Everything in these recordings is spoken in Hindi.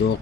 2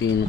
3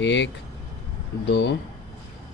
1 2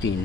3.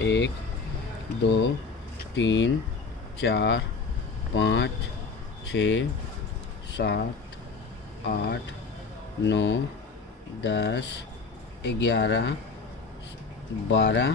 1 2 3 4 5 6 7 8 9 10 11 12.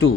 2.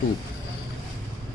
2